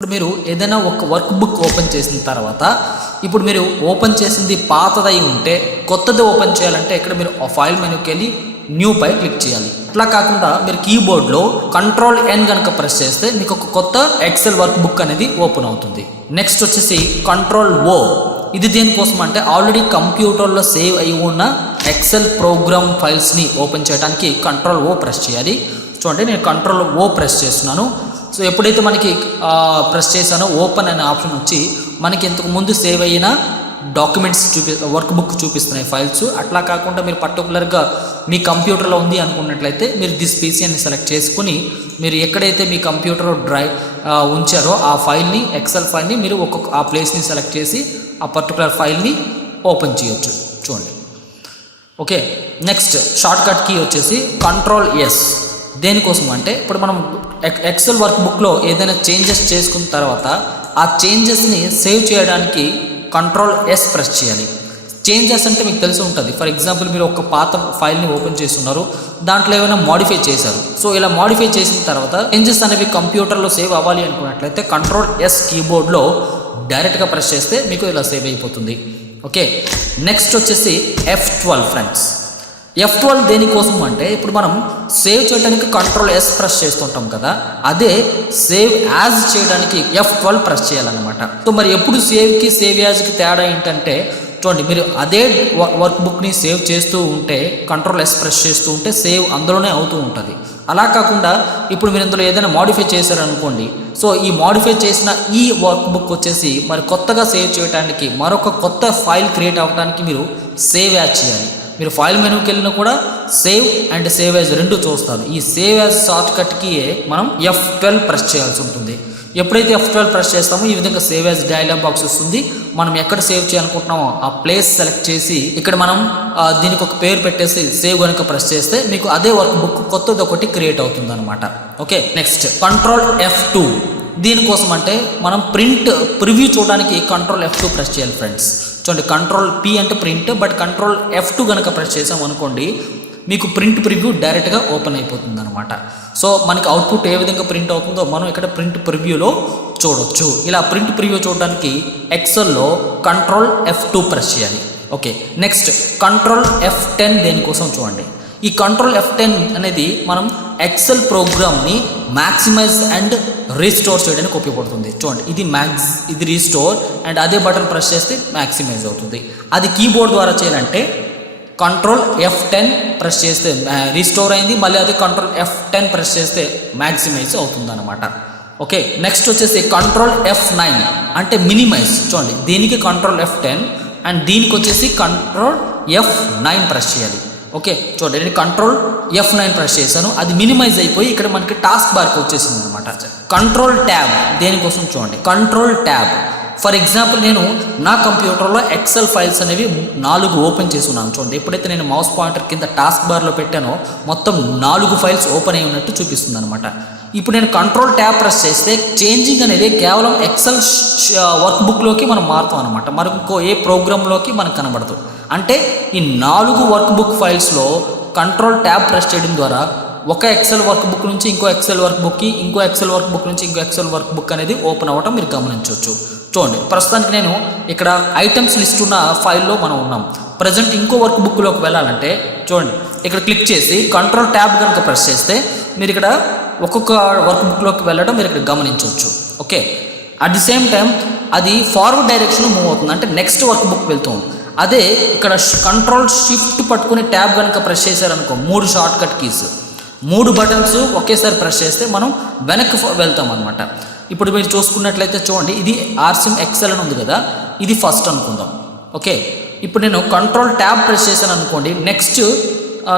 ఇప్పుడు మీరు ఏదైనా ఒక వర్క్ బుక్ ఓపెన్ చేసిన తర్వాత ఇప్పుడు మీరు ఓపెన్ చేసింది పాతదై ఉంటే కొత్తది ఓపెన్ చేయాలంటే ఇక్కడ మీరు ఆ ఫైల్ మెనూకి వెళ్ళి న్యూ పై క్లిక్ చేయాలి. అట్లా కాకుండా మీరు కీబోర్డ్లో Ctrl+N కనుక ప్రెస్ చేస్తే మీకు ఒక కొత్త ఎక్సెల్ వర్క్ బుక్ అనేది ఓపెన్ అవుతుంది. నెక్స్ట్ వచ్చేసి Ctrl+O. ఇది దేనికోసం అంటే ఆల్రెడీ కంప్యూటర్లో సేవ్ అయి ఉన్న ఎక్సెల్ ప్రోగ్రామ్ ఫైల్స్ని ఓపెన్ చేయడానికి Ctrl+O ప్రెస్ చేయాలి. చూడండి నేను Ctrl+O ప్రెస్ చేస్తున్నాను. సో ఎప్పుడైతే మనకి ప్రెస్ చేశానో ఓపెన్ అనే ఆప్షన్ వచ్చి మనకి ఇంతకు ముందు సేవ్ అయిన డాక్యుమెంట్స్ వర్క్ బుక్ చూపిస్తున్నాయి ఫైల్స్. అట్లా కాకుండా మీరు పర్టికులర్గా మీ కంప్యూటర్లో ఉంది అనుకున్నట్లయితే మీరు దిస్ పీసీ అని సెలెక్ట్ చేసుకుని మీరు ఎక్కడైతే మీ కంప్యూటర్ డ్రైవ్ ఉంచారో ఆ ఫైల్ని ఎక్సెల్ ఫైల్ని మీరు ఆ ప్లేస్ని సెలెక్ట్ చేసి ఆ పర్టికులర్ ఫైల్ని ఓపెన్ చేయొచ్చు. చూడండి. Okay, next shortcut key వచ్చేసి Ctrl+S. దేనికోసం అంటే ఇప్పుడు మనం ఎక్సెల్ వర్క్ బుక్లో ఏదైనా చేంజెస్ చేసుకున్న తర్వాత ఆ చేంజెస్ని సేవ్ చేయడానికి Ctrl+S ప్రెస్ చేయాలి. చేంజెస్ అంటే మీకు తెలిసి ఉంటుంది. ఫర్ ఎగ్జాంపుల్ మీరు ఒక పాత ఫైల్ని ఓపెన్ చేస్తున్నారు, దాంట్లో ఏమైనా మాడిఫై చేశారు. సో ఇలా మాడిఫై చేసిన తర్వాత చేంజెస్ అనేవి కంప్యూటర్లో సేవ్ అవ్వాలి అనుకున్నట్లయితే Ctrl+S కీబోర్డ్లో డైరెక్ట్గా ప్రెస్ చేస్తే మీకు ఇలా సేవ్ అయిపోతుంది. ఓకే, నెక్స్ట్ వచ్చేసి F12 ఫ్రెండ్స్. F12 దేనికోసం అంటే ఇప్పుడు మనం సేవ్ చేయడానికి Ctrl+S ప్రెస్ చేస్తుంటాం కదా, అదే సేవ్ యాజ్ చేయడానికి F12 ప్రెస్ చేయాలన్నమాట. సో మరి ఎప్పుడు సేవ్కి సేవ్ యాజ్కి తేడా ఏంటంటే చూడండి, మీరు అదే వర్క్ బుక్ని సేవ్ చేస్తూ ఉంటే Ctrl+S ప్రెస్ చేస్తూ ఉంటే సేవ్ అందులోనే అవుతూ ఉంటుంది. అలా కాకుండా ఇప్పుడు మీరు ఇందులో ఏదైనా మాడిఫై చేశారనుకోండి, సో ఈ మాడిఫై చేసిన ఈ వర్క్ బుక్ వచ్చేసి మరి కొత్తగా సేవ్ చేయడానికి మరొక కొత్త ఫైల్ క్రియేట్ అవ్వడానికి మీరు సేవ్ యాజ్ చేయాలి. మీరు ఫైల్ మెనూకి వెళ్ళినా కూడా సేవ్ అండ్ సేవ్ యాజ్ రెండు చూస్తారు. ఈ సేవ్ యాజ్ షార్ట్ కట్కి మనం F12 ప్రెస్ చేయాల్సి ఉంటుంది. ఎప్పుడైతే F12 ప్రెస్ చేస్తామో ఈ విధంగా సేవ్ యాజ్ డైలాగ్ బాక్స్ వస్తుంది. మనం ఎక్కడ సేవ్ చేయాలనుకుంటున్నామో ఆ ప్లేస్ సెలెక్ట్ చేసి ఇక్కడ మనం దీనికి ఒక పేరు పెట్టేసి సేవ్ కనుక ప్రెస్ చేస్తే మీకు అదే వర్క్ బుక్ కొత్తది ఒకటి క్రియేట్ అవుతుంది అనమాట. Okay, next Ctrl+F2. దీనికోసం అంటే మనం ప్రివ్యూ చూడడానికి Ctrl+F2 ప్రెస్ చేయాలి ఫ్రెండ్స్. చూడండి, Ctrl+P అంటే ప్రింట్, బట్ Ctrl+F2 కనుక ప్రెస్ చేసాం అనుకోండి మీకు ప్రింట్ ప్రివ్యూ డైరెక్ట్గా ఓపెన్ అయిపోతుంది అనమాట. సో మనకి అవుట్పుట్ ఏ విధంగా ప్రింట్ అవుతుందో మనం ఇక్కడ ప్రింట్ ప్రివ్యూలో చూడొచ్చు. ఇలా ప్రింట్ ప్రివ్యూ చూడడానికి ఎక్సెల్లో Ctrl+F2 ప్రెస్ చేయాలి. ఓకే, నెక్స్ట్ Ctrl+F10 దేనికోసం చూడండి. ఈ Ctrl+F10 అనేది మనం ఎక్సెల్ ప్రోగ్రామ్ని మ్యాక్సిమైజ్ అండ్ రీస్టోర్ చేయడానికి ఉపయోగపడుతుంది. చూడండి, ఇది రీస్టోర్ అండ్ అదే బటన్ ప్రెస్ చేస్తే మ్యాక్సిమైజ్ అవుతుంది. అది కీబోర్డ్ ద్వారా చేయాలంటే Ctrl+F10 ప్రెస్ చేస్తే రీస్టోర్ అయింది, మళ్ళీ అదే Ctrl+F10 ప్రెస్ చేస్తే మ్యాక్సిమైజ్ అవుతుంది అనమాట. ఓకే, నెక్స్ట్ వచ్చేసి Ctrl+F9 అంటే మినిమైజ్. చూడండి, దీనికి Ctrl+F10 అండ్ దీనికి వచ్చేసి Ctrl+F9 ప్రెస్ చేయాలి. ఓకే, చూడండి నేను Ctrl+F9 ప్రెస్ చేశాను, అది మినిమైజ్ అయిపోయి ఇక్కడ మనకి టాస్క్ బార్కి వచ్చేసింది అనమాట. Ctrl+Tab దేనికోసం చూడండి. Ctrl+Tab ఫర్ ఎగ్జాంపుల్ నేను నా కంప్యూటర్లో ఎక్సెల్ ఫైల్స్ అనేవి 4 ఓపెన్ చేసి ఉన్నాను. చూడండి, ఎప్పుడైతే నేను మౌస్ పాయింటర్ కింద టాస్క్ బార్లో పెట్టానో మొత్తం 4 ఫైల్స్ ఓపెన్ అయి ఉన్నట్టు చూపిస్తుంది అనమాట. ఇప్పుడు నేను Ctrl+Tab ప్రెస్ చేస్తే చేంజింగ్ అనేది కేవలం ఎక్సెల్ వర్క్ బుక్లోకి మనం మారుతాం అనమాట. మరొక ఏ ప్రోగ్రాంలోకి మనకు కనబడదు. అంటే ఈ 4 వర్క్ బుక్ ఫైల్స్లో Ctrl+Tab ప్రెస్ చేయడం ద్వారా ఒక ఎక్సెల్ వర్క్ బుక్ నుంచి ఇంకో ఎక్సెల్ వర్క్ బుక్కి, ఇంకో ఎక్సెల్ వర్క్ బుక్ నుంచి ఇంకో ఎక్సెల్ వర్క్ బుక్ అనేది ఓపెన్ అవ్వటం మీరు గమనించవచ్చు. చూడండి, ప్రస్తుతానికి నేను ఇక్కడ ఐటమ్స్ లిస్ట్ ఉన్న ఫైల్లో మనం ఉన్నాం. ప్రజెంట్ ఇంకో వర్క్ బుక్లోకి వెళ్ళాలంటే చూడండి, ఇక్కడ క్లిక్ చేసి Ctrl+Tab కనుక ప్రెస్ చేస్తే మీరు ఇక్కడ ఒక్కొక్క వర్క్ బుక్లోకి వెళ్ళడం మీరు ఇక్కడ గమనించవచ్చు. Okay, at the same time అది ఫార్వర్డ్ డైరెక్షన్ మూవ్ అవుతుంది, అంటే నెక్స్ట్ వర్క్ బుక్ వెళ్తుంది. అదే ఇక్కడ Ctrl+Shift పట్టుకుని ట్యాబ్ కనుక ప్రెస్ చేశారనుకో 3 షార్ట్ కట్ కీస్ 3 బటన్స్ ఒకేసారి ప్రెస్ చేస్తే మనం వెనక్కి వెళ్తాం అనమాట. ఇప్పుడు మీరు చూసుకున్నట్లయితే చూడండి, ఇది RSIM ఎక్సెల్ అని ఉంది కదా, ఇది ఫస్ట్ అనుకుందాం. ఓకే, ఇప్పుడు నేను Ctrl+Tab ప్రెస్ చేశాను అనుకోండి, నెక్స్ట్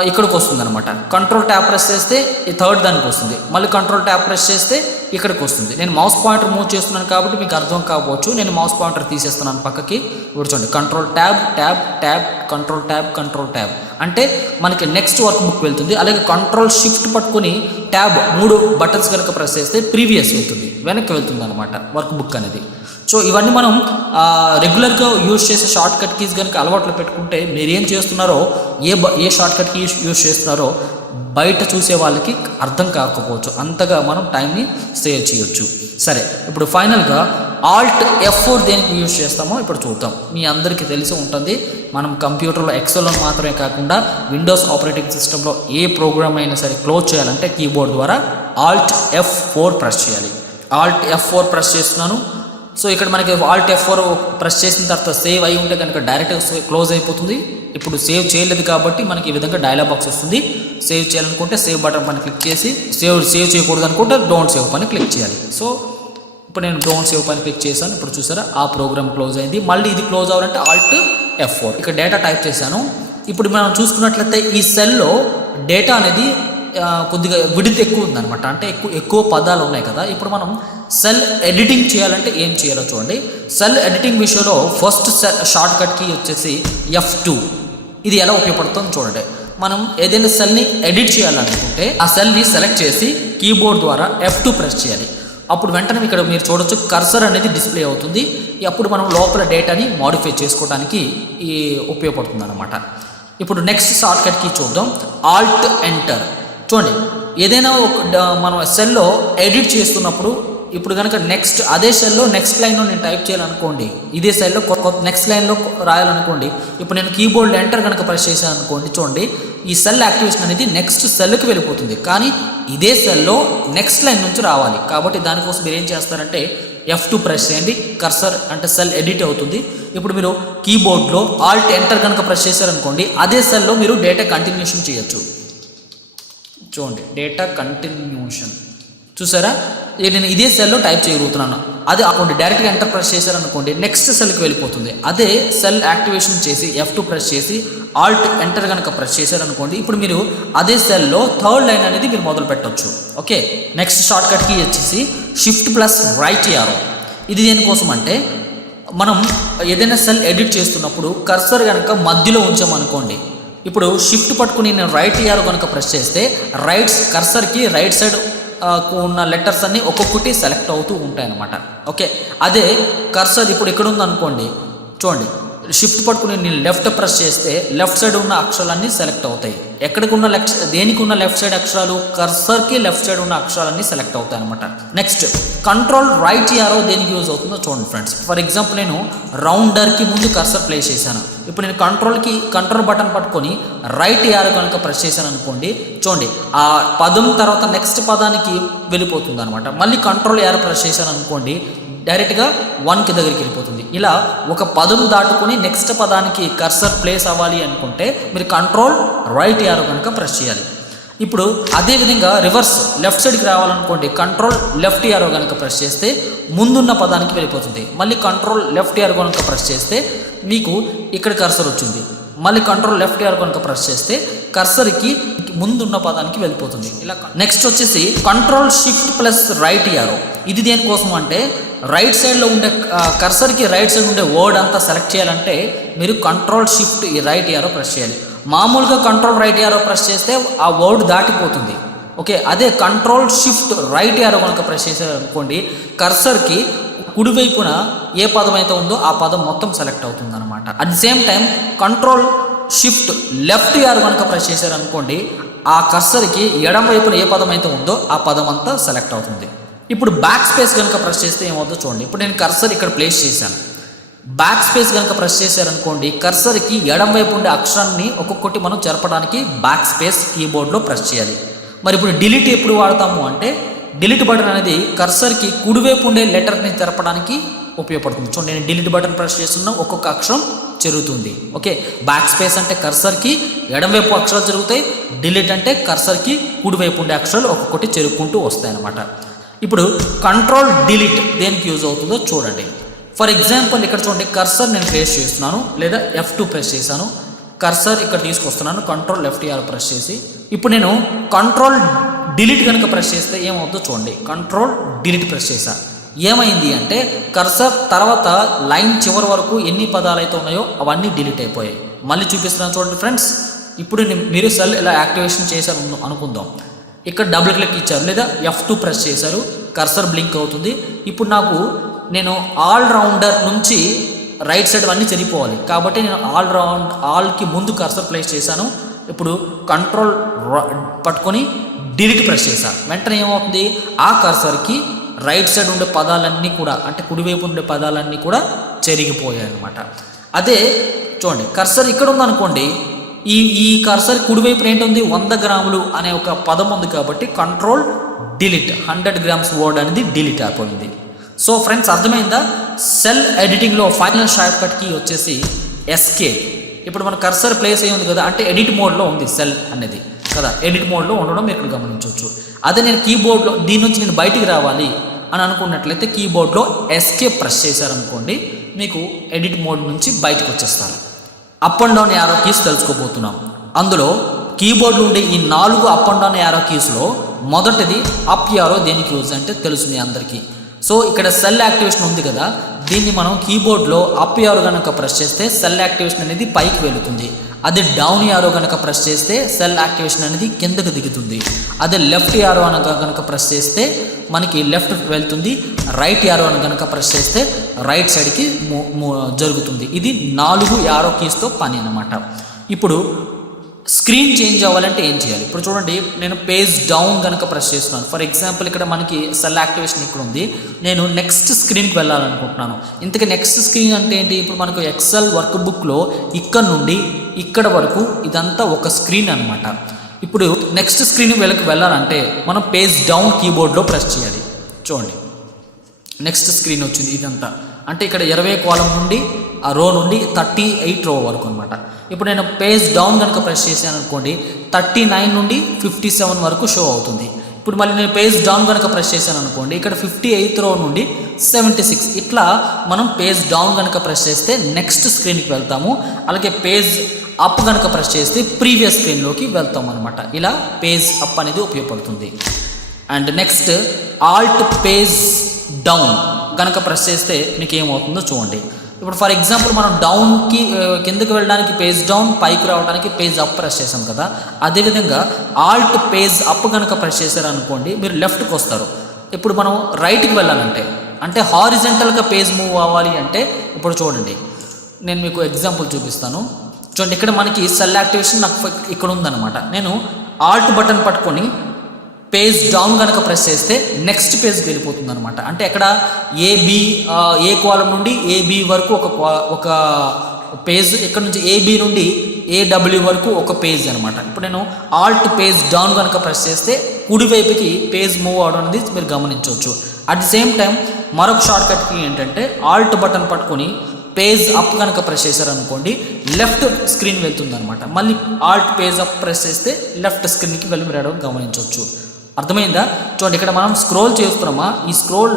ఇక్కడికి వస్తుంది అనమాట. Ctrl+Tab ప్రెస్ చేస్తే ఈ థర్డ్ దానికి వస్తుంది, మళ్ళీ Ctrl+Tab ప్రెస్ చేస్తే ఇక్కడికి వస్తుంది. నేను మౌస్ పాయింటర్ మూవ్ చేస్తున్నాను కాబట్టి మీకు అర్థం కావచ్చు. నేను మౌస్ పాయింటర్ తీసేస్తున్నాను పక్కకి. ఇప్పుడు చూడండి, Ctrl+Tab tab tab Ctrl+Tab Ctrl+Tab అంటే మనకి నెక్స్ట్ వర్క్ బుక్ వెళ్తుంది. అలాగే Ctrl+Shift పట్టుకుని ట్యాబ్ 3 బటన్స్ కనుక ప్రెస్ చేస్తే ప్రీవియస్ వెళ్తుంది, వెనక్కి వెళ్తుంది అనమాట వర్క్ బుక్ అనేది. సో ఇవన్నీ మనం రెగ్యులర్గా యూజ్ చేసే షార్ట్ కట్ కీస్ కనుక అలవాట్లు పెట్టుకుంటే మీరు ఏం చేస్తున్నారో, ఏ షార్ట్ కట్ కీ యూజ్ చేస్తున్నారో బయట చూసే వాళ్ళకి అర్థం కాకపోవచ్చు, అంతగా మనం టైంని సేవ్ చేయొచ్చు. సరే, ఇప్పుడు ఫైనల్గా ఆల్ట్ F4 దేనికి యూజ్ చేస్తామో ఇప్పుడు చూద్దాం. మీ అందరికీ తెలిసి ఉంటుంది, మనం కంప్యూటర్లో ఎక్సెల్లో మాత్రమే కాకుండా విండోస్ ఆపరేటింగ్ సిస్టంలో ఏ ప్రోగ్రామ్ అయినా సరే క్లోజ్ చేయాలంటే కీబోర్డ్ ద్వారా ఆల్ట్ F4 ప్రెస్ చేయాలి. ఆల్ట్ F4 ప్రెస్ చేస్తున్నాను. సో ఇక్కడ మనకి ఆల్ట్ F4 ప్రెస్ చేసిన తర్వాత సేవ్ అయి ఉంటే కనుక డైరెక్ట్గా క్లోజ్ అయిపోతుంది. ఇప్పుడు సేవ్ చేయలేదు కాబట్టి మనకి ఈ విధంగా డైలాగ్ బాక్స్ వస్తుంది. సేవ్ చేయాలనుకుంటే సేవ్ బటన్ పైన క్లిక్ చేసి, సేవ్ చేయకూడదు అనుకుంటే డోంట్ సేవ్ పైన క్లిక్ చేయాలి. సో ఇప్పుడు నేను డోంట్ సేవ్ పైన క్లిక్ చేశాను. ఇప్పుడు చూసారా ఆ ప్రోగ్రామ్ క్లోజ్ అయింది. మళ్ళీ ఇది క్లోజ్ అవ్వాలంటే ఆల్ట్ F4. ఇక్కడ డేటా టైప్ చేశాను. ఇప్పుడు మనం చూసుకున్నట్లయితే ఈ సెల్లో డేటా అనేది కొద్దిగా విడిత్ ఎక్కువ ఉందన్నమాట, అంటే ఎక్కువ పదాలు ఉన్నాయి కదా. ఇప్పుడు మనం సెల్ ఎడిటింగ్ చేయాలంటే ఏం చేయాలో చూడండి. సెల్ ఎడిటింగ్ విషయంలో ఫస్ట్ షార్ట్ కట్ కీ వచ్చేసి F2. ఇది ఎలా ఉపయోగపడుతుందో చూడండి. మనం ఏదైనా సెల్ని ఎడిట్ చేయాలనుకుంటే ఆ సెల్ని సెలెక్ట్ చేసి కీబోర్డ్ ద్వారా F2 ప్రెస్ చేయాలి. అప్పుడు వెంటనే ఇక్కడ మీరు చూడొచ్చు కర్సర్ అనేది డిస్ప్లే అవుతుంది. అప్పుడు మనం లోపల డేటాని మాడిఫై చేసుకోవడానికి ఈ ఉపయోగపడుతుంది అనమాట. ఇప్పుడు నెక్స్ట్ షార్ట్ కట్ కీ చూద్దాం. Alt enter. చూడండి, ఏదైనా మనం సెల్లో ఎడిట్ చేస్తున్నప్పుడు ఇప్పుడు కనుక నెక్స్ట్ అదే సెల్లో నెక్స్ట్ లైన్లో నేను టైప్ చేయాలనుకోండి, ఇదే సెల్లో నెక్స్ట్ లైన్లో రాయాలనుకోండి, ఇప్పుడు నేను కీబోర్డ్లో ఎంటర్ కనుక ప్రెస్ చేశాను అనుకోండి, చూడండి ఈ సెల్ యాక్టివేషన్ అనేది నెక్స్ట్ సెల్కి వెళ్ళిపోతుంది. కానీ ఇదే సెల్లో నెక్స్ట్ లైన్ నుంచి రావాలి. కాబట్టి దానికోసం మీరు ఏం చేస్తారంటే F2 ప్రెస్ చేయండి. కర్సర్ అంటే సెల్ ఎడిట్ అవుతుంది. ఇప్పుడు మీరు కీబోర్డ్లో ఆల్ట్ ఎంటర్ కనుక ప్రెస్ చేశారనుకోండి, అదే సెల్లో మీరు డేటా కంటిన్యూషన్ చేయొచ్చు. చూడండి, డేటా కంటిన్యూషన్ చూసారా, నేను ఇదే సెల్లో టైప్ చేయగలుగుతున్నాను. అదే అకౌంట్ డైరెక్ట్గా ఎంటర్ ప్రెస్ చేశారనుకోండి నెక్స్ట్ సెల్కి వెళ్ళిపోతుంది. అదే సెల్ యాక్టివేషన్ చేసి F2 ప్రెస్ చేసి ఆల్ట్ ఎంటర్ కనుక ప్రెస్ చేశారనుకోండి, ఇప్పుడు మీరు అదే సెల్లో థర్డ్ లైన్ అనేది మీరు మొదలు పెట్టవచ్చు. Okay, next shortcut key వచ్చేసి Shift+Right యారో. ఇది దేనికోసం అంటే మనం ఏదైనా సెల్ ఎడిట్ చేస్తున్నప్పుడు కర్సర్ కనుక మధ్యలో ఉంచామనుకోండి, ఇప్పుడు షిఫ్ట్ పట్టుకుని నేను రైట్ యారో కనుక ప్రెస్ చేస్తే కర్సర్కి రైట్ సైడ్ ఉన్న లెటర్స్ అన్నీ ఒక్కొక్కటి సెలెక్ట్ అవుతూ ఉంటాయి అన్నమాట. ఓకే, అదే కర్సర్ ఇప్పుడు ఇక్కడ ఉందనుకోండి, చూడండి షిఫ్ట్ పట్టుకుని నేను లెఫ్ట్ ప్రెస్ చేస్తే లెఫ్ట్ సైడ్ ఉన్న అక్షరాలన్నీ సెలెక్ట్ అవుతాయి. ఎక్కడికి ఉన్న దేనికి ఉన్న లెఫ్ట్ సైడ్ అక్షరాలు, కర్సర్కి లెఫ్ట్ సైడ్ ఉన్న అక్షరాలన్నీ సెలెక్ట్ అవుతాయి అనమాట. నెక్స్ట్ కంట్రోల్ రైట్ యారో దేనికి యూజ్ అవుతుందో చూడండి ఫ్రెండ్స్. ఫర్ ఎగ్జాంపుల్ నేను రౌండర్కి ముందు కర్సర్ ప్లేస్ చేశాను. ఇప్పుడు నేను కంట్రోల్ బటన్ పట్టుకొని రైట్ యారో కనుక ప్రెస్ చేశాను అనుకోండి, చూడండి ఆ పదం తర్వాత నెక్స్ట్ పదానికి వెళ్ళిపోతుంది అనమాట. మళ్ళీ కంట్రోల్ యారో ప్రెస్ చేశాను అనుకోండి డైరెక్ట్గా 1కి దగ్గరికి వెళ్ళిపోతుంది. ఇలా ఒక పదం దాటుకొని నెక్స్ట్ పదానికి కర్సర్ ప్లేస్ అవ్వాలి అనుకుంటే మీరు కంట్రోల్ రైట్ యారో కనుక ప్రెస్ చేయాలి. ఇప్పుడు అదేవిధంగా రివర్స్ లెఫ్ట్ సైడ్కి రావాలనుకోండి, కంట్రోల్ లెఫ్ట్ యారో కనుక ప్రెస్ చేస్తే ముందున్న పదానికి వెళ్ళిపోతుంది. మళ్ళీ కంట్రోల్ లెఫ్ట్ యారో కనుక ప్రెస్ చేస్తే మీకు ఇక్కడ కర్సర్ వచ్చింది. మళ్ళీ కంట్రోల్ లెఫ్ట్ యారో కనుక ప్రెస్ చేస్తే కర్సర్కి ముందున్న పదానికి వెళ్ళిపోతుంది. ఇలా నెక్స్ట్ వచ్చేసి కంట్రోల్ Shift+Right యారో. ఇది దేనికోసం అంటే రైట్ సైడ్లో ఉండే కర్సర్కి రైట్ సైడ్ ఉండే వర్డ్ అంతా సెలెక్ట్ చేయాలంటే మీరు కంట్రోల్ Shift+Right యారో ప్రెస్ చేయాలి. మామూలుగా కంట్రోల్ రైట్ యారో ప్రెస్ చేస్తే ఆ వర్డ్ దాటిపోతుంది. ఓకే, అదే కంట్రోల్ Shift+Right యారో కనుక ప్రెస్ చేశారనుకోండి కర్సర్కి కుడివైపున ఏ పదం అయితే ఉందో ఆ పదం మొత్తం సెలెక్ట్ అవుతుంది అనమాట. At the same time control Shift+Left arrow కనుక ప్రెస్ చేశారనుకోండి ఆ కర్సర్కి ఎడమ వైపున ఏ పదం అయితే ఉందో ఆ పదం అంతా సెలెక్ట్ అవుతుంది. ఇప్పుడు బ్యాక్ స్పేస్ కనుక ప్రెస్ చేస్తే ఏమవుతుందో చూడండి. ఇప్పుడు నేను కర్సర్ ఇక్కడ ప్లేస్ చేశాను. బ్యాక్ స్పేస్ కనుక ప్రెస్ చేశారనుకోండి కర్సర్కి ఎడమ వైపు ఉండే అక్షరాన్ని ఒక్కొక్కటి మనం జరపడానికి బ్యాక్ స్పేస్ కీబోర్డ్లో ప్రెస్ చేయాలి. మరి ఇప్పుడు డిలీట్ ఎప్పుడు వాడతాము అంటే డిలీట్ బటన్ అనేది కర్సర్కి కుడివైపు ఉండే లెటర్ని జరపడానికి ఉపయోగపడుతుంది. చూడండి, నేను డిలీట్ బటన్ ప్రెస్ చేస్తున్నా ఒక్కొక్క అక్షరం జరుగుతుంది. ఓకే, బ్యాక్ స్పేస్ అంటే కర్సర్కి ఎడమవైపు అక్షరాలు జరుగుతాయి, డిలీట్ అంటే కర్సర్కి కుడివైపు ఉండే అక్షరాలు ఒక్కొక్కటి జరుగుకుంటూ వస్తాయి అన్నమాట. ఇప్పుడు కంట్రోల్ డిలీట్ దేనికి యూజ్ అవుతుందో చూడండి. ఫర్ ఎగ్జాంపుల్ ఇక్కడ చూడండి కర్సర్ నేను ప్లేస్ చేస్తున్నాను లేదా F2 ప్రెస్ చేశాను. కర్సర్ ఇక్కడ తీసుకొస్తున్నాను కంట్రోల్ లెఫ్ట్ యారో ప్రెస్ చేసి. ఇప్పుడు నేను కంట్రోల్ డిలీట్ కనుక ప్రెస్ చేస్తే ఏమవుతుందో చూడండి. కంట్రోల్ డిలీట్ ప్రెస్ చేశా, ఏమైంది అంటే కర్సర్ తర్వాత లైన్ చివరి వరకు ఎన్ని పదాలు అయితే ఉన్నాయో అవన్నీ డిలీట్ అయిపోయాయి. మళ్ళీ చూపిస్తున్నాను చూడండి ఫ్రెండ్స్. ఇప్పుడు మీరు సెల్ ఇలా యాక్టివేషన్ చేశారు అనుకుందాం. ఇక్కడ డబుల్ క్లిక్ ఇచ్చారు లేదా F2 ప్రెస్ చేశారు, కర్సర్ బ్లింక్ అవుతుంది. ఇప్పుడు నేను ఆల్ రౌండర్ నుంచి రైట్ సైడ్ అన్నీ సరిపోవాలి కాబట్టి నేను ఆల్కి ముందు కర్సర్ ప్లేస్ చేశాను. ఇప్పుడు కంట్రోల్ పట్టుకొని డిలీట్ ప్రెస్ చేశా, వెంటనే ఏమవుతుంది, ఆ కర్సర్కి రైట్ సైడ్ ఉండే పదాలన్నీ కూడా, అంటే కుడివైపు ఉండే పదాలన్నీ కూడా చెరిగిపోయాయి అన్నమాట. అదే చూడండి, కర్సర్ ఇక్కడ ఉందనుకోండి, ఈ కర్సర్ కుడివైపు ఏంటుంది, 100 గ్రాములు అనే ఒక పదం ఉంది కాబట్టి కంట్రోల్ డిలీట్, 100 గ్రామ్స్ వర్డ్ అనేది డిలీట్ అయిపోయింది. సో ఫ్రెండ్స్, అర్థమైందా? సెల్ ఎడిటింగ్లో ఫైనల్ షార్ట్ కట్ కీ వచ్చేసి ఎస్కేప్. ఇప్పుడు మన కర్సర్ ప్లేస్ అయ్యి ఉంది కదా, అంటే ఎడిట్ మోడ్లో ఉంది సెల్ అనేది కదా, ఎడిట్ మోడ్లో ఉండడం మీరు ఇక్కడ గమనించవచ్చు. అదే నేను కీబోర్డ్లో దీని నుంచి నేను బయటికి రావాలి అని అనుకున్నట్లయితే కీబోర్డ్లో ఎస్కేప్ ప్రెస్ చేశారనుకోండి, మీకు ఎడిట్ మోడ్ నుంచి బయటకు వచ్చేస్తారు. Up and down arrow keys తెలుసుకోబోతున్నాం. అందులో కీబోర్డ్లో ఉండే ఈ 4 అప్ అండ్ డౌన్ యారో కీస్లో మొదటిది అప్ యారో దేనికి యూజ్ అంటే తెలుసు మీ అందరికీ. సో ఇక్కడ సెల్ యాక్టివేషన్ ఉంది కదా, దీన్ని మనం కీబోర్డ్లో అప్ యారో కనుక ప్రెస్ చేస్తే సెల్ యాక్టివేషన్ అనేది పైకి వెళుతుంది. అదే డౌన్ యారో కనుక ప్రెస్ చేస్తే సెల్ యాక్టివేషన్ అనేది కిందకు దిగుతుంది. అదే లెఫ్ట్ యారో కనుక ప్రెస్ చేస్తే మనకి లెఫ్ట్ వెళ్తుంది. రైట్ యారో కనుక ప్రెస్ చేస్తే రైట్ సైడ్కి జరుగుతుంది. ఇది 4 యారో కీస్తో పని అన్నమాట. ఇప్పుడు స్క్రీన్ చేంజ్ అవ్వాలంటే ఏం చేయాలి? ఇప్పుడు చూడండి, నేను పేజ్ డౌన్ కనుక ప్రెస్ చేస్తున్నాను. ఫర్ ఎగ్జాంపుల్ ఇక్కడ మనకి సెల్ యాక్టివేషన్ ఇక్కడ ఉంది, నేను నెక్స్ట్ స్క్రీన్కి వెళ్ళాలనుకుంటున్నాను. ఇంతకీ నెక్స్ట్ స్క్రీన్ అంటే ఏంటి? ఇప్పుడు మనకు ఎక్సెల్ వర్క్ బుక్లో ఇక్కడ నుండి ఇక్కడ వరకు ఇదంతా ఒక స్క్రీన్ అనమాట. ఇప్పుడు నెక్స్ట్ స్క్రీన్ వెళ్ళాలంటే మనం పేజ్ డౌన్ కీబోర్డ్లో ప్రెస్ చేయాలి. చూడండి, నెక్స్ట్ స్క్రీన్ వచ్చింది ఇదంతా, అంటే ఇక్కడ 20 కాలం నుండి ఆ రో నుండి 38 రో వరకు అనమాట. ఇప్పుడు నేను పేజ్ డౌన్ కనుక ప్రెస్ చేశాను అనుకోండి, 39 నుండి 57 వరకు షో అవుతుంది. ఇప్పుడు మళ్ళీ నేను పేజ్ డౌన్ కనుక ప్రెస్ చేశాను అనుకోండి, ఇక్కడ 58 రో నుండి 76. ఇట్లా మనం పేజ్ డౌన్ కనుక ప్రెస్ చేస్తే నెక్స్ట్ స్క్రీన్కి వెళ్తాము. అలాగే పేజ్ అప్ కనుక ప్రెస్ చేస్తే ప్రీవియస్ స్క్రీన్లోకి వెళ్తాం అనమాట. ఇలా పేజ్ అప్ అనేది ఉపయోగపడుతుంది. And next Alt page down కనుక ప్రెస్ చేస్తే మీకు ఏమవుతుందో చూడండి. ఇప్పుడు ఫర్ ఎగ్జాంపుల్ మనం డౌన్కి కిందకి వెళ్ళడానికి పేజ్ డౌన్, పైకి రావడానికి పేజ్ అప్ ప్రెస్ చేసాం కదా, అదేవిధంగా ఆల్ట్ పేజ్ అప్ కనుక ప్రెస్ చేశారనుకోండి మీరు లెఫ్ట్కి వస్తారు. ఇప్పుడు మనం రైట్కి వెళ్ళాలంటే, అంటే హారిజెంటల్గా పేజ్ మూవ్ అవ్వాలి అంటే, ఇప్పుడు చూడండి నేను మీకు ఎగ్జాంపుల్ చూపిస్తాను. చూడండి, ఇక్కడ మనకి సెల్ యాక్టివేషన్ నాకు ఇక్కడ ఉందన్నమాట. నేను ఆల్ట్ బటన్ పట్టుకొని పేజ్ డౌన్ కనుక ప్రెస్ చేస్తే నెక్స్ట్ పేజ్కి వెళ్ళిపోతుంది అనమాట. అంటే అక్కడ ఏ కాలం నుండి ఏబి వరకు ఒక పేజ్, ఇక్కడ నుంచి ఏబి నుండి ఏడబ్ల్యూ వరకు ఒక పేజ్ అనమాట. ఇప్పుడు నేను ఆల్ట్ పేజ్ డౌన్ కనుక ప్రెస్ చేస్తే కుడివైపుకి పేజ్ మూవ్ అవడం అనేది మీరు గమనించవచ్చు. అట్ ది సేమ్ టైం మరొక షార్ట్ కట్కి ఏంటంటే ఆల్ట్ బటన్ పట్టుకొని పేజ్ అప్ కనుక ప్రెస్ చేశారనుకోండి లెఫ్ట్ స్క్రీన్ వెళ్తుంది అనమాట. మళ్ళీ ఆల్ట్ పేజ్ అప్ ప్రెస్ చేస్తే లెఫ్ట్ స్క్రీన్కి వెళ్ళడం గమనించవచ్చు. అర్థమైందా? చూడండి, ఇక్కడ మనం స్క్రోల్ చేస్తున్నామా, ఈ స్క్రోల్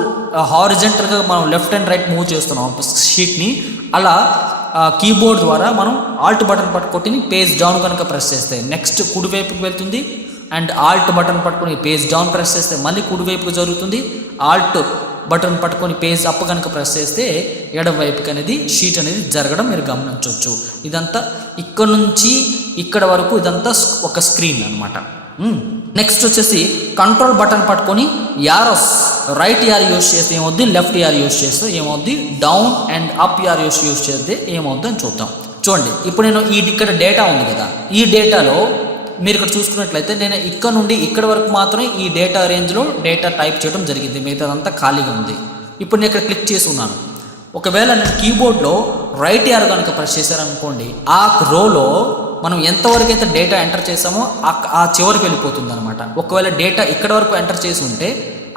హారిజెంటల్గా మనం లెఫ్ట్ అండ్ రైట్ మూవ్ చేస్తున్నాం షీట్ని. అలా కీబోర్డ్ ద్వారా మనం ఆల్ట్ బటన్ పట్టుకొని పేజ్ డౌన్ కనుక ప్రెస్ చేస్తే నెక్స్ట్ కుడివైపుకి వెళ్తుంది. అండ్ ఆల్ట్ బటన్ పట్టుకొని పేజ్ డౌన్ ప్రెస్ చేస్తే మళ్ళీ కుడివైపుకి జరుగుతుంది. ఆల్ట్ బటన్ పట్టుకొని పేజ్ అప్ కనుక ప్రెస్ చేస్తే ఎడమ వైపుకి అనేది షీట్ అనేది జరగడం మీరు గమనించవచ్చు. ఇదంతా ఇక్కడ నుంచి ఇక్కడ వరకు ఇదంతా ఒక స్క్రీన్ అనమాట. నెక్స్ట్ వచ్చేసి కంట్రోల్ బటన్ పట్టుకొని యారోస్ రైట్ యార్ యూజ్ చేస్తే ఏమవుద్ది, లెఫ్ట్ యార్ యూజ్ చేస్తే ఏమవుద్ది, డౌన్ అండ్ అప్ యార్ యూజ్ చేస్తే ఏమవుద్ది అని చూద్దాం. చూడండి, ఇప్పుడు నేను ఇక్కడ డేటా ఉంది కదా, ఈ డేటాలో మీరు ఇక్కడ చూసుకున్నట్లయితే నేను ఇక్కడ నుండి ఇక్కడ వరకు మాత్రమే ఈ డేటా రేంజ్లో డేటా టైప్ చేయడం జరిగింది, మిగతాదంతా ఖాళీగా ఉంది. ఇప్పుడు నేను ఇక్కడ క్లిక్ చేసి ఉన్నాను. ఒకవేళ నేను కీబోర్డ్లో రైట్ యార్ కనుక ప్రెస్ చేశారనుకోండి, ఆ రోలో మనం ఎంతవరకు అయితే డేటా ఎంటర్ చేసామో ఆ చివరికి వెళ్ళిపోతుంది అనమాట. ఒకవేళ డేటా ఇక్కడ వరకు ఎంటర్ చేసి ఉంటే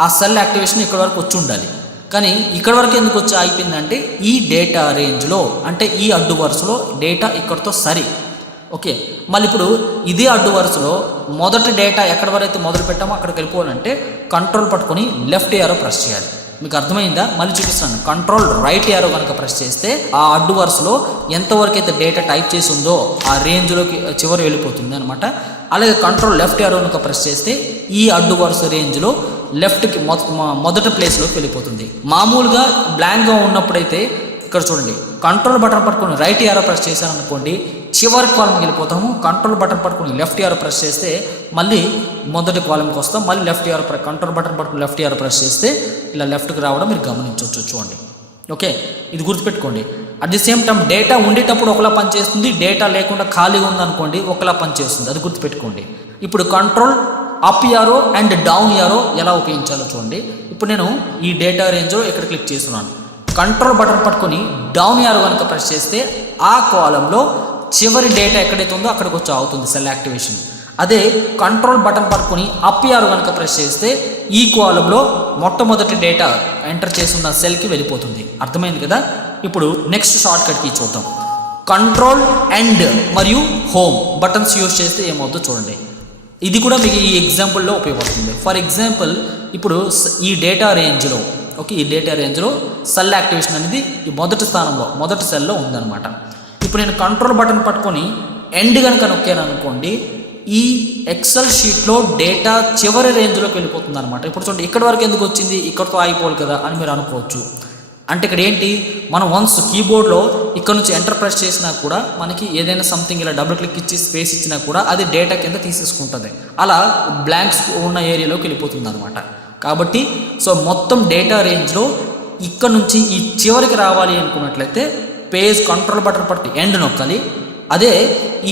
ఆ సెల్ యాక్టివేషన్ ఇక్కడ వరకు వచ్చి ఉండాలి, కానీ ఇక్కడ వరకు ఎందుకు వచ్చి ఆగిపోయిందంటే ఈ డేటా రేంజ్లో, అంటే ఈ అడ్డు వరుసలో డేటా ఇక్కడితో సరి. ఓకే, మళ్ళీ ఇప్పుడు ఇదే అడ్డు వరుసలో మొదటి డేటా ఎక్కడి వరకు అయితే మొదలు పెట్టామో అక్కడికి వెళ్ళిపోవాలంటే కంట్రోల్ పట్టుకొని లెఫ్ట్ యారో ప్రెస్ చేయాలి. మీకు అర్థమైందా? మళ్ళీ చూపిస్తాను. కంట్రోల్ రైట్ యారో కనుక ప్రెస్ చేస్తే ఆ అడ్డు వరుసలో ఎంతవరకు అయితే డేటా టైప్ చేసి ఉందో ఆ రేంజ్లోకి చివరి వెళ్ళిపోతుంది అనమాట. అలాగే కంట్రోల్ లెఫ్ట్ యారో కనుక ప్రెస్ చేస్తే ఈ అడ్డు వరుస రేంజ్లో లెఫ్ట్కి మొదటి ప్లేస్లోకి వెళ్ళిపోతుంది. మామూలుగా బ్లాంక్గా ఉన్నప్పుడైతే ఇక్కడ చూడండి, కంట్రోల్ బటన్ పట్టుకొని రైట్ యారో ప్రెస్ చేశాను అనుకోండి చివరి కాలంకి వెళ్ళిపోతాము. కంట్రోల్ బటన్ పట్టుకొని లెఫ్ట్ యారో ప్రెస్ చేస్తే మళ్ళీ మొదటి కాలంకి వస్తాం. మళ్ళీ లెఫ్ట్ యారో కంట్రోల్ బటన్ పట్టుకొని లెఫ్ట్ యారో ప్రెస్ చేస్తే ఇలా లెఫ్ట్కి రావడం మీరు గమనించవచ్చు. చూడండి, ఓకే, ఇది గుర్తుపెట్టుకోండి. At the same time data ఉండేటప్పుడు ఒకలా పనిచేస్తుంది, డేటా లేకుండా ఖాళీగా ఉందనుకోండి ఒకలా పనిచేస్తుంది. అది గుర్తుపెట్టుకోండి. ఇప్పుడు control up arrow and down arrow ఎలా ఉపయోగించాలో చూడండి. ఇప్పుడు నేను ఈ డేటా రేంజ్లో ఇక్కడ క్లిక్ చేస్తున్నాను. కంట్రోల్ బటన్ పట్టుకొని డౌన్ యారో కనుక ప్రెస్ చేస్తే ఆ కాలంలో చివరి డేటా ఎక్కడైతే ఉందో అక్కడికి వచ్చి అవుతుంది సెల్ యాక్టివేషన్. అదే కంట్రోల్ బటన్ పట్టుకొని అప్ యారో కనుక ప్రెస్ చేస్తే ఈ కాలంలో మొట్టమొదటి డేటా ఎంటర్ చేస్తున్న సెల్కి వెళ్ళిపోతుంది. అర్థమైంది కదా? ఇప్పుడు నెక్స్ట్ షార్ట్ కట్ కీ చూద్దాం. కంట్రోల్ అండ్ మరియు హోమ్ బటన్స్ యూజ్ చేస్తే ఏమవుతుందో చూడండి. ఇది కూడా మీకు ఈ ఎగ్జాంపుల్లో ఉపయోగపడుతుంది. ఫర్ ఎగ్జాంపుల్ ఇప్పుడు ఈ డేటా రేంజ్లో ఈ డేటా రేంజ్లో సెల్ యాక్టివేషన్ అనేది ఈ మొదటి స్థానంలో మొదటి సెల్లో ఉందన్నమాట. ఇప్పుడు నేను కంట్రోల్ బటన్ పట్టుకొని ఎండ్ కనుక నొక్కాను అనుకోండి, ఈ ఎక్సెల్ షీట్లో డేటా చివరి రేంజ్లోకి వెళ్ళిపోతుంది అనమాట. ఇప్పుడు చూడండి ఇక్కడ వరకు ఎందుకు వచ్చింది, ఇక్కడతో ఆగిపోవాలి కదా అని మీరు అనుకోవచ్చు. అంటే ఇక్కడ ఏంటి, మనం వన్స్ కీబోర్డ్లో ఇక్కడ నుంచి ఎంటర్ ప్రెస్ చేసినా కూడా మనకి ఏదైనా సంథింగ్ ఇలా డబుల్ క్లిక్ ఇచ్చి స్పేస్ ఇచ్చినా కూడా అది డేటా కింద తీసేసుకుంటుంది. అలా బ్లాంక్స్ ఉన్న ఏరియాలోకి వెళ్ళిపోతుంది అనమాట. కాబట్టి సో మొత్తం డేటా రేంజ్లో ఇక్కడ నుంచి ఈ చివరికి రావాలి అనుకున్నట్లయితే పేజ్ కంట్రోల్ బటన్ పట్టి ఎండ్ నొక్కాలి. అదే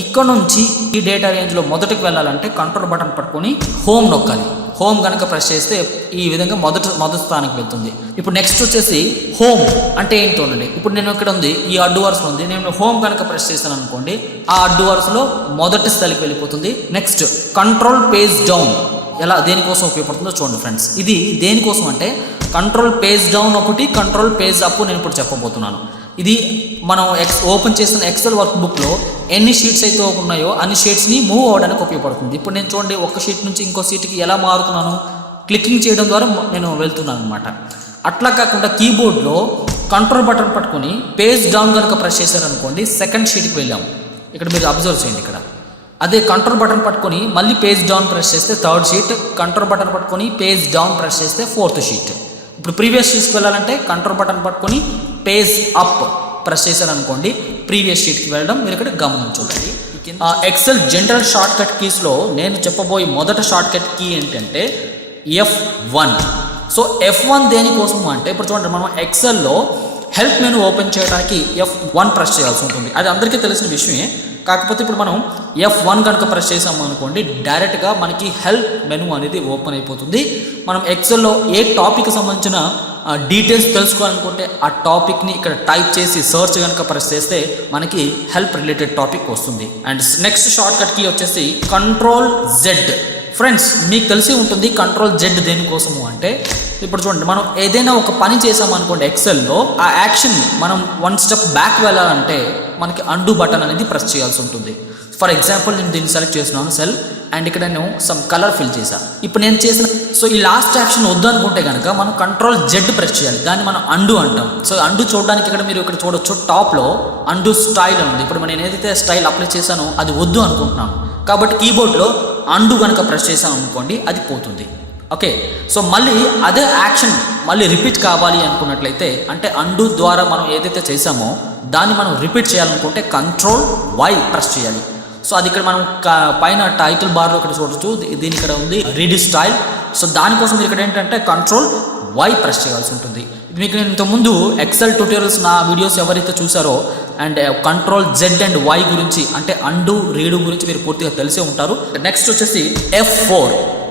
ఇక్కడ నుంచి ఈ డేటా రేంజ్లో మొదటికి వెళ్ళాలంటే కంట్రోల్ బటన్ పట్టుకొని హోమ్ నొక్కాలి. హోమ్ కనుక ప్రెస్ చేస్తే ఈ విధంగా మొదటి స్థానానికి వెళ్తుంది. ఇప్పుడు నెక్స్ట్ వచ్చేసి హోమ్ అంటే ఏంటోనండి. ఇప్పుడు నేను ఇక్కడ ఉంది, ఈ అడ్డు వరుసలో ఉంది, నేను హోమ్ కనుక ప్రెస్ చేస్తాను అనుకోండి, ఆ అడ్డు వరుసలో మొదటి స్థాయికి వెళ్ళిపోతుంది. నెక్స్ట్ కంట్రోల్ పేజ్ డౌన్ ఎలా దేనికోసం ఉపయోగపడుతుందో చూడండి ఫ్రెండ్స్. ఇది దేనికోసం అంటే కంట్రోల్ పేజ్ డౌన్ ఒకటి, కంట్రోల్ పేజ్ అప్ నేను ఇప్పుడు చెప్పబోతున్నాను. ఇది మనం ఓపెన్ చేసిన ఎక్సెల్ వర్క్ బుక్లో ఎన్ని షీట్స్ అయితే ఉన్నాయో అన్ని షీట్స్ని మూవ్ అవ్వడానికి ఉపయోగపడుతుంది. ఇప్పుడు నేను చూడండి ఒక షీట్ నుంచి ఇంకో షీట్కి ఎలా మారుతున్నాను, క్లికింగ్ చేయడం ద్వారా నేను వెళ్తున్నాను అనమాట. అట్లా కాకుండా కీబోర్డ్లో కంట్రోల్ బటన్ పట్టుకొని పేజ్ డౌన్ కనుక ప్రెస్ చేశారనుకోండి సెకండ్ షీట్కి వెళ్ళాము. ఇక్కడ మీరు అబ్జర్వ్ చేయండి. ఇక్కడ అదే కంట్రోల్ బటన్ పట్టుకొని మళ్ళీ పేజ్ డౌన్ ప్రెస్ చేస్తే థర్డ్ షీట్, కంట్రోల్ బటన్ పట్టుకొని పేజ్ డౌన్ ప్రెస్ చేస్తే ఫోర్త్ షీట్. ఇప్పుడు ప్రీవియస్ షీట్కి వెళ్ళాలంటే కంట్రోల్ బటన్ పట్టుకొని పేజ్ అప్ ప్రెస్ చేశారనుకోండి ప్రీవియస్ షీట్కి వెళ్ళడం మీరు ఇక్కడ గమనించండి. ఎక్సెల్ జనరల్ షార్ట్ కట్ కీస్లో నేను చెప్పబోయే మొదటి షార్ట్ కట్ కీ ఏంటంటే F1. సో F1 దేనికోసం అంటే ఇప్పుడు చూడండి, మనం ఎక్సెల్లో హెల్ప్ మెనూ ఓపెన్ చేయడానికి F1 ప్రెస్ చేయాల్సి ఉంటుంది. అది అందరికీ తెలిసిన విషయమే. కాకపోతే ఇప్పుడు మనం F1 కనుక ప్రెస్ చేసాము అనుకోండి డైరెక్ట్గా మనకి హెల్ప్ మెనూ అనేది ఓపెన్ అయిపోతుంది. మనం ఎక్సెల్లో ఏ టాపిక్ సంబంధించిన డీటెయిల్స్ తెలుసుకోవాలనుకుంటే ఆ టాపిక్ని ఇక్కడ టైప్ చేసి సర్చ్ కనుక ప్రెస్ చేస్తే మనకి హెల్ప్ రిలేటెడ్ టాపిక్ వస్తుంది. And next shortcut key వచ్చేసి కంట్రోల్ జెడ్. ఫ్రెండ్స్ మీకు తెలిసి ఉంటుంది కంట్రోల్ జెడ్ దేనికోసము అంటే ఇప్పుడు చూడండి, మనం ఏదైనా ఒక పని చేసామనుకోండి ఎక్సెల్లో, ఆ యాక్షన్ మనం వన్ స్టెప్ బ్యాక్ వెళ్ళాలంటే మనకి అండు బటన్ అనేది ప్రెస్ చేయాల్సి ఉంటుంది. ఫర్ ఎగ్జాంపుల్ నేను దీన్ని సెలెక్ట్ చేస్తున్నాను సెల్, అండ్ ఇక్కడ నేను సమ్ కలర్ ఫిల్ చేశాను. ఇప్పుడు నేను చేసిన ఈ లాస్ట్ యాక్షన్ వద్దు అనుకుంటే కనుక మనం కంట్రోల్ జెడ్ ప్రెస్ చేయాలి. దాన్ని మనం అండు అంటాం. సో అండు చూడడానికి మీరు ఇక్కడ చూడొచ్చు టాప్లో అండు స్టైల్ ఉంది. ఇప్పుడు నేను ఏదైతే స్టైల్ అప్లై చేశానో అది వద్దు అనుకుంటున్నాను కాబట్టి కీబోర్డ్లో అండు కనుక ప్రెస్ చేశాను అనుకోండి అది పోతుంది. ఓకే, సో మళ్ళీ అదే యాక్షన్ మళ్ళీ రిపీట్ కావాలి అనుకున్నట్లయితే అంటే అండు ద్వారా మనం ఏదైతే చేసామో దాన్ని మనం రిపీట్ చేయాలనుకుంటే కంట్రోల్ వై ప్రెస్ చేయాలి. సో అది ఇక్కడ మనం పైన టైటిల్ బార్లో ఇక్కడ చూడొచ్చు, దీని ఇక్కడ ఉంది రీడ్ స్టైల్. సో దానికోసం ఇక్కడ ఏంటంటే కంట్రోల్ వై ప్రెస్ చేయాల్సి ఉంటుంది. మీకు నేను ఇంతకుముందు ఎక్సెల్ ట్యూటోరియల్స్ నా వీడియోస్ ఎవరైతే చూసారో and control Z and Y గురించి అంటే అండు రీడు గురించి మీరు పూర్తిగా తెలిసే ఉంటారు. నెక్స్ట్ వచ్చేసి F4.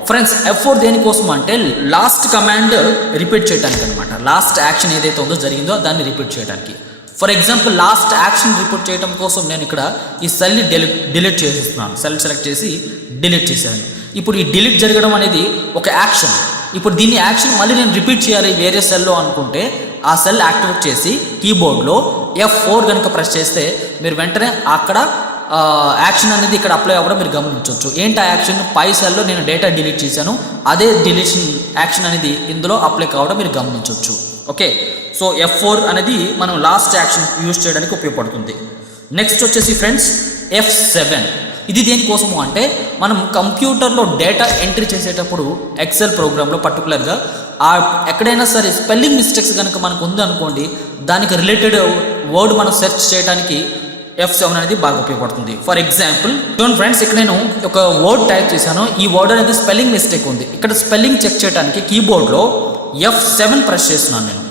ఫ్రెండ్స్ F4 దేనికోసం అంటే లాస్ట్ కమాండ్ రిపీట్ చేయడానికి అనమాట. లాస్ట్ యాక్షన్ ఏదైతే ఉందో జరిగిందో దాన్ని రిపీట్ చేయడానికి. For example last action repeat చేయడం కోసం నేను ఇక్కడ ఈ సెల్ని డిలీట్ చేసేస్తున్నాను. సెల్ సెలెక్ట్ చేసి డిలీట్ చేశాను. ఇప్పుడు ఈ డిలీట్ జరగడం అనేది ఒక యాక్షన్. ఇప్పుడు దీన్ని యాక్షన్ మళ్ళీ నేను రిపీట్ చేయాలి వేరే సెల్లో అనుకుంటే ఆ సెల్ యాక్టివేట్ చేసి కీబోర్డ్లో F4 కనుక ప్రెస్ చేస్తే మీరు వెంటనే అక్కడ యాక్షన్ అనేది ఇక్కడ అప్లై అవ్వడం మీరు గమనించవచ్చు. ఏంటి ఆ యాక్షన్? పై సెల్లో నేను డేటా డిలీట్ చేశాను, అదే డిలీషన్ యాక్షన్ అనేది ఇందులో అప్లై కావడం మీరు గమనించవచ్చు. ఓకే, సో F4 అనేది మనం లాస్ట్ యాక్షన్ యూజ్ చేయడానికి ఉపయోగపడుతుంది. నెక్స్ట్ వచ్చేసి ఫ్రెండ్స్ F7. ఇది దేనికోసము అంటే మనం కంప్యూటర్లో డేటా ఎంట్రీ చేసేటప్పుడు ఎక్సెల్ ప్రోగ్రాంలో పర్టికులర్గా ఎక్కడైనా సరే స్పెల్లింగ్ మిస్టేక్స్ కనుక మనకు ఉందనుకోండి దానికి రిలేటెడ్ వర్డ్ మనం సెర్చ్ చేయడానికి F7 అనేది బాగా ఉపయోగపడుతుంది. ఫర్ ఎగ్జాంపుల్ చూడండి ఫ్రెండ్స్, ఇక్కడ నేను ఒక వర్డ్ టైప్ చేశాను, ఈ వర్డ్ అనేది స్పెల్లింగ్ మిస్టేక్ ఉంది. ఇక్కడ స్పెల్లింగ్ చెక్ చేయడానికి కీబోర్డ్లో F7 ప్రెస్ చేస్తున్నాను నేను.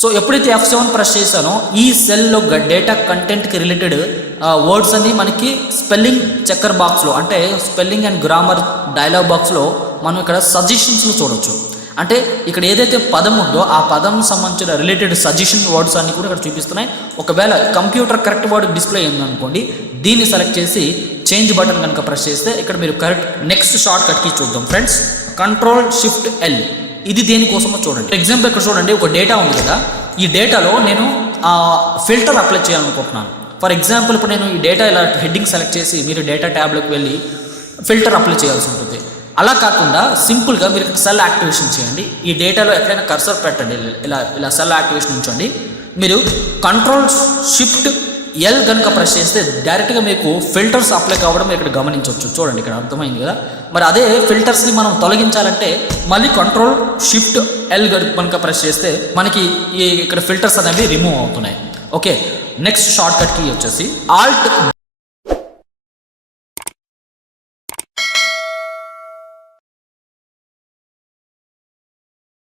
సో ఎప్పుడైతే F7 ప్రెస్ చేశానో ఈ సెల్లో డేటా కంటెంట్కి రిలేటెడ్ వర్డ్స్ అన్ని మనకి స్పెల్లింగ్ చెక్కర్ బాక్స్లో అంటే స్పెల్లింగ్ అండ్ గ్రామర్ డైలాగ్ బాక్స్లో మనం ఇక్కడ సజెషన్స్లో చూడొచ్చు. అంటే ఇక్కడ ఏదైతే పదం ఉందో ఆ పదం సంబంధించిన రిలేటెడ్ సజెషన్ వర్డ్స్ అన్ని కూడా ఇక్కడ చూపిస్తున్నాయి. ఒకవేళ కంప్యూటర్ కరెక్ట్ వర్డ్ డిస్ప్లే అయిందనుకోండి, దీన్ని సెలెక్ట్ చేసి చేంజ్ బటన్ కనుక ప్రెస్ చేస్తే ఇక్కడ మీరు కరెక్ట్ నెక్స్ట్ షార్ట్ కట్కి చూద్దాం ఫ్రెండ్స్. Ctrl+Shift+L ఇది దేనికోసమో చూడండి. ఎగ్జాంపుల్ ఇక్కడ చూడండి, ఒక డేటా ఉంది కదా, ఈ డేటాలో నేను ఫిల్టర్ అప్లై చేయాలనుకుంటున్నాను. ఫర్ ఎగ్జాంపుల్ ఇప్పుడు నేను ఈ డేటా ఇలా హెడ్డింగ్ సెలెక్ట్ చేసి మీరు డేటా ట్యాబ్లోకి వెళ్ళి ఫిల్టర్ అప్లై చేయాల్సి ఉంటుంది. అలా కాకుండా సింపుల్గా మీరు ఇక్కడ సెల్ యాక్టివేషన్ చేయండి. ఈ డేటాలో ఎక్కడైనా కర్సర్ పెట్టండి, ఇలా సెల్ యాక్టివేషన్ ఉంచండి. మీరు Ctrl+Shift+L కనుక ప్రెస్ చేస్తే డైరెక్ట్గా మీకు ఫిల్టర్స్ అప్లై కావడం ఇక్కడ గమనించవచ్చు. చూడండి ఇక్కడ అర్థమైంది కదా. మరి అదే ఫిల్టర్స్ని మనం తొలగించాలంటే మళ్ళీ Ctrl+Shift+L కనుక ప్రెస్ చేస్తే మనకి ఇక్కడ ఫిల్టర్స్ అనేవి రిమూవ్ అవుతున్నాయి. Okay, next shortcut key వచ్చేసి Alt